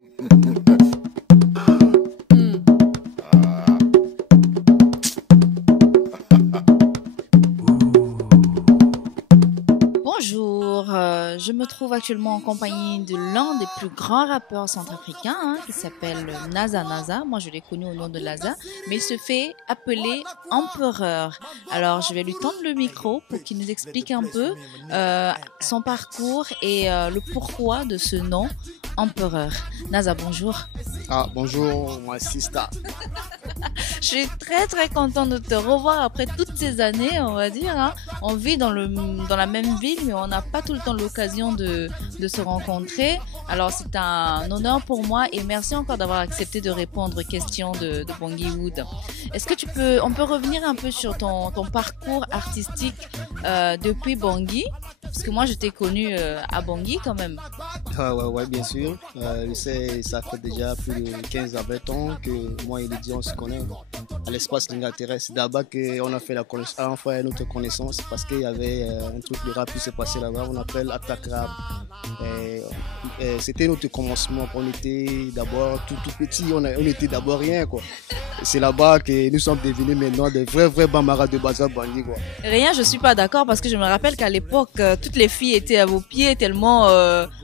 Bonjour, je me trouve actuellement en compagnie de l'un des plus grands rappeurs centrafricains qui s'appelle Naza Naza. Moi, je l'ai connu au nom de Laza, mais il se fait appeler Empereur. Alors, je vais lui tendre le micro pour qu'il nous explique un peu son parcours et le pourquoi de ce nom Empereur. Naza, bonjour. Bonjour, moi, Sista. Je suis très contente de te revoir après toutes ces années, on va dire. On vit dans la même ville, mais on n'a pas tout le temps l'occasion de se rencontrer. Alors c'est un honneur pour moi et merci encore d'avoir accepté de répondre aux questions de Bangui Wood. Est-ce que on peut revenir un peu sur ton parcours artistique depuis Bangui? Parce que moi je t'ai connu à Bangui quand même. Ouais, bien sûr. Je sais, ça fait déjà plus de 15 à 20 ans que moi et Lydie on se connaît à l'espace Lingaterre. C'est d'abord qu'on a fait notre connaissance parce qu'il y avait un truc de rap qui s'est passé là-bas, on appelle Attack Rap. C'était notre commencement, on était d'abord tout petit, on était d'abord rien quoi. C'est là-bas que nous sommes devenus maintenant des vrais Bambara de Baza Bangui quoi. Rien, je suis pas d'accord parce que je me rappelle qu'à l'époque toutes les filles étaient à vos pieds tellement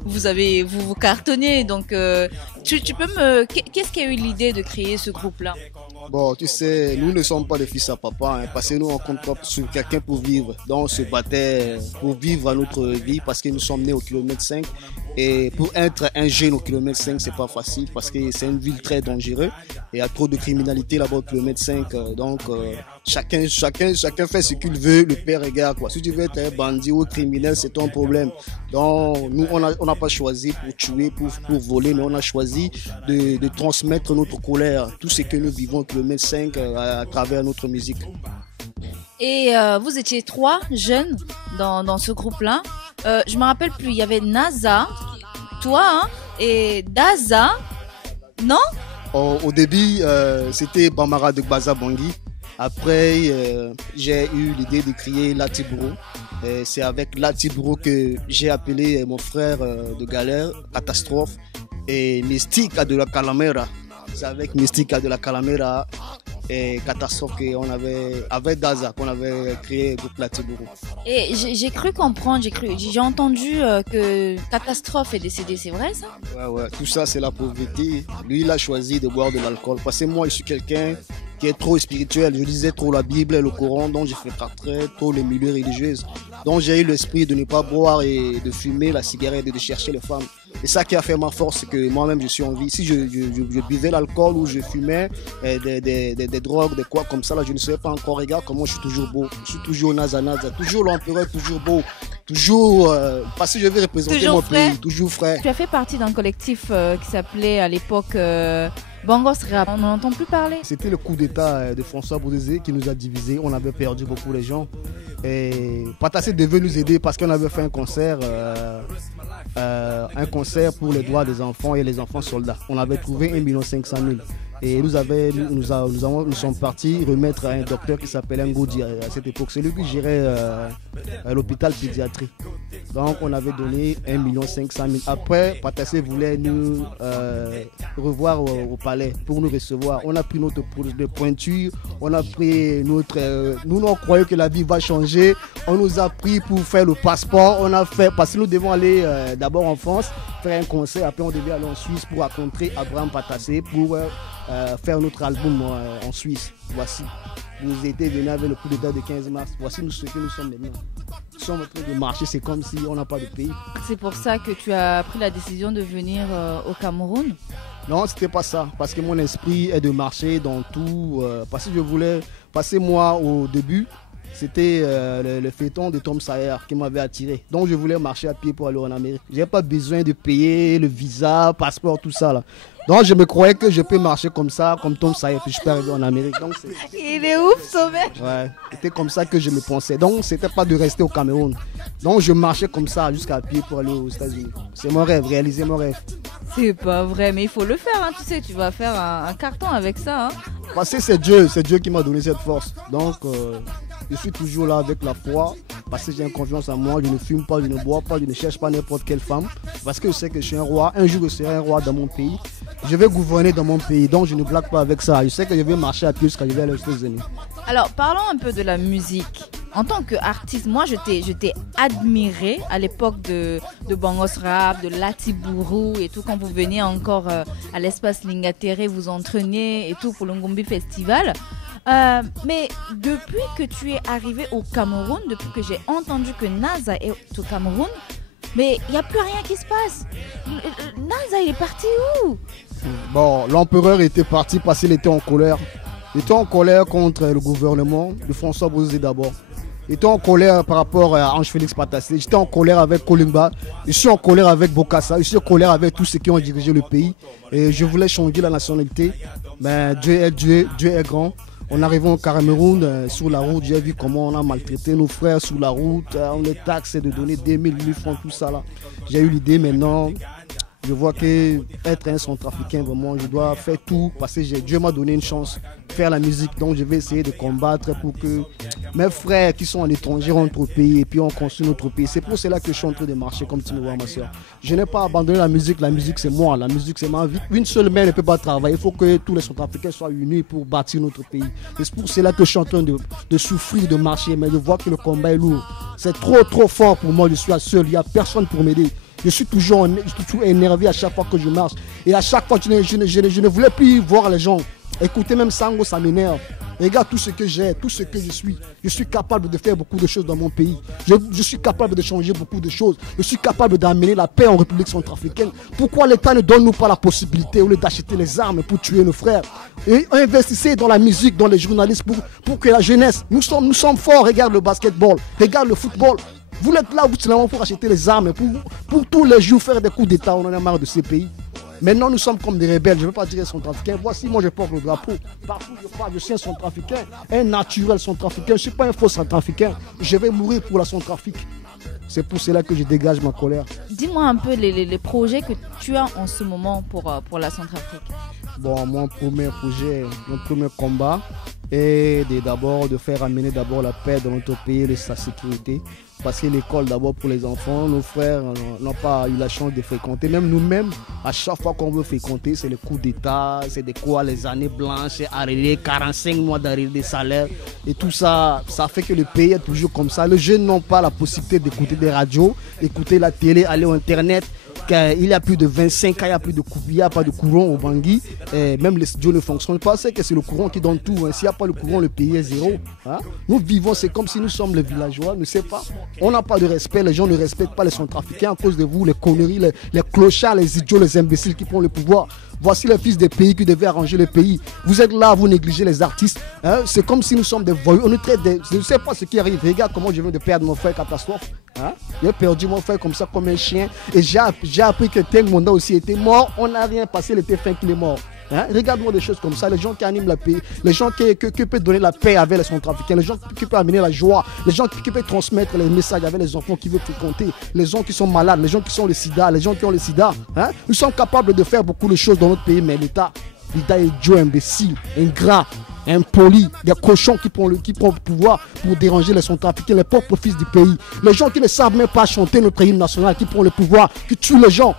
vous cartonniez. Donc tu peux qu'est-ce qui a eu l'idée de créer ce groupe-là? Bon, tu sais, nous ne sommes pas des fils à papa, parce que nous on compte pas sur quelqu'un pour vivre. Donc on se battait pour vivre à notre vie parce que nous sommes nés au kilomètre 5. Et pour être un jeune au kilomètre 5, c'est pas facile parce que c'est une ville très dangereuse. Et il y a trop de criminalité là-bas au kilomètre 5. Donc chacun fait ce qu'il veut, le père regarde quoi. Si tu veux être un bandit ou criminel, c'est ton problème. Donc nous on n'a pas choisi pour tuer, pour voler, mais on a choisi de transmettre notre colère, tout ce que nous vivons au kilomètre 5 à travers notre musique. Et vous étiez 3 jeunes dans ce groupe-là. Je me rappelle plus, il y avait Naza, toi et Daza, non? Au début, c'était Bambara de Baza Bangui. Après, j'ai eu l'idée de créer Latibro. C'est avec Latibro que j'ai appelé mon frère de galère, Catastrophe, et Mystique de la Calamera. C'est avec Mystique de la Calamera et Catastrophe qu'on avait, avec Daza, qu'on avait créé le groupe Latibro. Et j'ai cru comprendre, j'ai entendu que Catastrophe est décédé, c'est vrai ça? Ouais, tout ça c'est la pauvreté. Lui il a choisi de boire de l'alcool parce que moi je suis quelqu'un qui est trop spirituel. Je lisais trop la Bible et le Coran, donc j'ai fréquenté trop les milieux religieux. Donc j'ai eu l'esprit de ne pas boire et de fumer la cigarette et de chercher les femmes. Et ça qui a fait ma force, c'est que moi-même je suis en vie. Si je buvais l'alcool ou je fumais des drogues, des quoi comme ça, là, je ne savais pas encore. Regarde comment je suis toujours beau. Je suis toujours Naza, toujours l'empereur, toujours beau. Toujours, parce que je vais représenter toujours mon frais. pays, toujours frais. Tu as fait partie d'un collectif qui s'appelait à l'époque Bangos Rap. On n'en entend plus parler. C'était le coup d'état de François Bouzézé qui nous a divisés. On avait perdu beaucoup les gens. Et Patassé devait nous aider parce qu'on avait fait un concert pour les droits des enfants et les enfants soldats. On avait trouvé 1 500 000. Et nous sommes partis remettre à un docteur qui s'appelait Ngodi à cette époque. C'est lui qui gérait l'hôpital pédiatrique. Donc on avait donné 1 500 000. Après, Patassé voulait nous revoir au palais pour nous recevoir. On a pris notre pointure, on a pris notre... nous on croyait que la vie va changer. On nous a pris pour faire le passeport. On a fait, parce que nous devons aller d'abord en France, faire un concert. Après on devait aller en Suisse pour rencontrer Abraham Patassé pour faire notre album en Suisse. Voici. Vous étiez venus avec le coup d'état de 15 mars. Voici ce que nous sommes maintenant. Nous sommes en train de marcher, c'est comme si on n'a pas de pays. C'est pour ça que tu as pris la décision de venir au Cameroun? Non, c'était pas ça. Parce que mon esprit est de marcher dans tout. Parce que je voulais passer moi au début. C'était le feuilleton de Tom Sawyer qui m'avait attiré. Donc je voulais marcher à pied pour aller en Amérique. Je n'avais pas besoin de payer le visa, passeport, tout ça là. Donc je me croyais que je peux marcher comme ça, comme Tom Sawyer, puis je peux arriver en Amérique. Donc, il est ouf ce mec. Ouais, c'était comme ça que je me pensais. Donc c'était pas de rester au Cameroun. Donc je marchais comme ça jusqu'à pied pour aller aux États-Unis. C'est mon rêve, réaliser mon rêve. C'est pas vrai, mais il faut le faire, tu sais, tu vas faire un carton avec ça. Parce que c'est Dieu qui m'a donné cette force. Donc je suis toujours là avec la foi parce que j'ai confiance en moi, je ne fume pas, je ne bois pas, je ne cherche pas n'importe quelle femme, parce que je sais que je suis un roi, un jour je serai un roi dans mon pays, je vais gouverner dans mon pays, donc je ne blague pas avec ça, je sais que je vais marcher à pied jusqu'à arriver à les États-Unis. Alors, parlons un peu de la musique. En tant qu'artiste, moi, je t'ai admiré à l'époque de Bangos Rap, de Latiburu et tout, quand vous veniez encore à l'espace Lingatere, vous entraîniez et tout pour le Ngombe Festival. Mais depuis que tu es arrivé au Cameroun, depuis que j'ai entendu que NASA est au Cameroun, mais il n'y a plus rien qui se passe. NASA, il est parti où? Bon, l'empereur était parti parce qu'il était en colère. Il était en colère contre le gouvernement de François Bozizé d'abord. Il était en colère par rapport à Ange-Félix Patassé. J'étais en colère avec Kolimba. Je suis en colère avec Bokassa. Je suis en colère avec tous ceux qui ont dirigé le pays. Et je voulais changer la nationalité. Mais Dieu est grand. En arrivant au Cameroun, sur la route, j'ai vu comment on a maltraité nos frères sur la route. On les taxe de donner des 1000 francs, tout ça là. J'ai eu l'idée maintenant. Je vois qu'être un centrafricain, vraiment, je dois faire tout parce que Dieu m'a donné une chance de faire la musique. Donc, je vais essayer de combattre pour que mes frères qui sont en étranger rentrent au pays et puis on construit notre pays. C'est pour cela que je suis en train de marcher comme tu me vois, ma soeur. Je n'ai pas abandonné la musique c'est moi, la musique c'est ma vie. Une seule main ne peut pas travailler. Il faut que tous les centrafricains soient unis pour bâtir notre pays. C'est pour cela que je suis en train de souffrir, de marcher, mais je vois que le combat est lourd. C'est trop fort pour moi, je suis seul, il n'y a personne pour m'aider. Je suis toujours énervé à chaque fois que je marche. Et à chaque fois, je ne voulais plus voir les gens. Écoutez, même Sango, ça m'énerve. Regarde tout ce que j'ai, tout ce que je suis. Je suis capable de faire beaucoup de choses dans mon pays. Je suis capable de changer beaucoup de choses. Je suis capable d'amener la paix en République centrafricaine. Pourquoi l'État ne donne-nous pas la possibilité, au lieu d'acheter les armes pour tuer nos frères? Et investissez dans la musique, dans les journalistes, pour que la jeunesse, nous sommes forts. Regarde le basketball, regarde le football. Vous êtes là pour acheter les armes, pour tous les jours faire des coups d'État. On en a marre de ces pays. Maintenant, nous sommes comme des rebelles. Je ne veux pas dire centrafricains. Voici, moi, je porte le drapeau. Partout où je parle, je suis un centrafricain, un naturel centrafricain. Je ne suis pas un faux centrafricain. Je vais mourir pour la Centrafrique. C'est pour cela que je dégage ma colère. Dis-moi un peu les projets que tu as en ce moment pour la Centrafrique. Bon, mon premier projet, mon premier combat est d'abord de faire amener d'abord la paix dans notre pays et sa sécurité. Parce que l'école d'abord pour les enfants, nos frères n'ont pas eu la chance de fréquenter. Même nous-mêmes, à chaque fois qu'on veut fréquenter, c'est le coup d'État, c'est des quoi, les années blanches, arrêter 45 mois d'arrêt des salaires. Et tout ça, ça fait que le pays est toujours comme ça. Les jeunes n'ont pas la possibilité d'écouter des radios, écouter la télé, aller sur Internet. Il y a plus de 25 ans, il n'y a plus de il n'y a pas de courant au Bangui. Même les studios ne fonctionnent pas. C'est que c'est le courant qui donne tout. S'il n'y a pas le courant, le pays est zéro. Hein? Nous vivons, c'est comme si nous sommes les villageois. Ne sais pas. On n'a pas de respect. Les gens ne respectent pas les centrafricains à cause de vous, les conneries, les clochards, les idiots, les imbéciles qui prennent le pouvoir. Voici les fils des pays qui devaient arranger le pays. Vous êtes là, vous négligez les artistes. Hein? C'est comme si nous sommes des voyous. On nous traite je ne sais pas ce qui arrive. Regarde comment je viens de perdre mon frère, catastrophe. Hein? J'ai perdu mon frère comme ça, comme un chien. Et j'ai appris que Teng Monda aussi était mort. On n'a rien passé, il était fin qu'il est mort. Hein? Regarde-moi des choses comme ça, les gens qui animent la paix, les gens qui peuvent donner la paix avec les centrafricains, les gens qui peuvent amener la joie, les gens qui peuvent transmettre les messages avec les enfants qui veulent fréquenter, les gens qui sont malades, les gens qui sont le sida, les gens qui ont le sida. Hein? Nous sommes capables de faire beaucoup de choses dans notre pays, mais l'État est idiot, imbécile, ingrat, impoli, des cochons qui prennent le pouvoir pour déranger les centrafricains, les propres fils du pays. Les gens qui ne savent même pas chanter notre hymne national, qui prennent le pouvoir, qui tuent les gens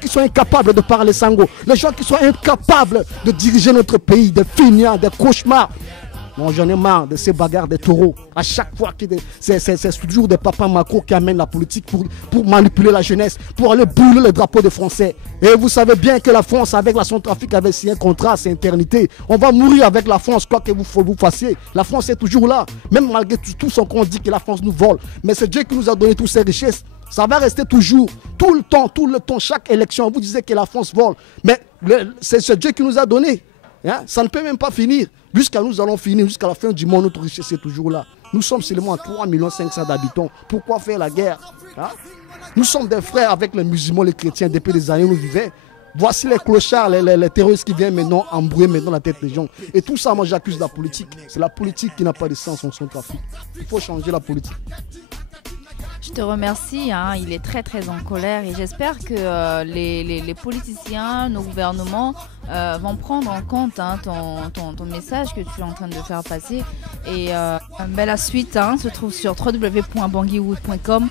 qui sont incapables de parler sango, les gens qui sont incapables de diriger notre pays, des feignants, des cauchemars. Bon, j'en ai marre de ces bagarres des taureaux. À chaque fois, c'est toujours des papas macros qui amènent la politique pour manipuler la jeunesse, pour aller brûler le drapeau des Français. Et vous savez bien que la France, avec la Centrafrique, avait signé un contrat, c'est éternité. On va mourir avec la France, quoi que vous fassiez. La France est toujours là. Même malgré tout ce qu'on dit que la France nous vole. Mais c'est Dieu qui nous a donné toutes ces richesses. Ça va rester toujours, tout le temps, chaque élection. Vous disiez que la France vole. Mais c'est Dieu qui nous a donné. Hein? Ça ne peut même pas finir. Jusqu'à nous allons finir, jusqu'à la fin du monde, notre richesse est toujours là. Nous sommes seulement à 3 500 000 d'habitants. Pourquoi faire la guerre? Hein? Nous sommes des frères avec les musulmans, les chrétiens, depuis des années où nous vivions. Voici les clochards, les terroristes qui viennent maintenant embrouiller maintenant la tête des gens. Et tout ça, moi j'accuse la politique. C'est la politique qui n'a pas de sens en Centrafrique. Il faut changer la politique. Je te remercie, hein. Il est très très en colère et j'espère que les politiciens, nos gouvernements vont prendre en compte, hein, ton message que tu es en train de faire passer. Et la suite, hein, se trouve sur www.bangiewood.com.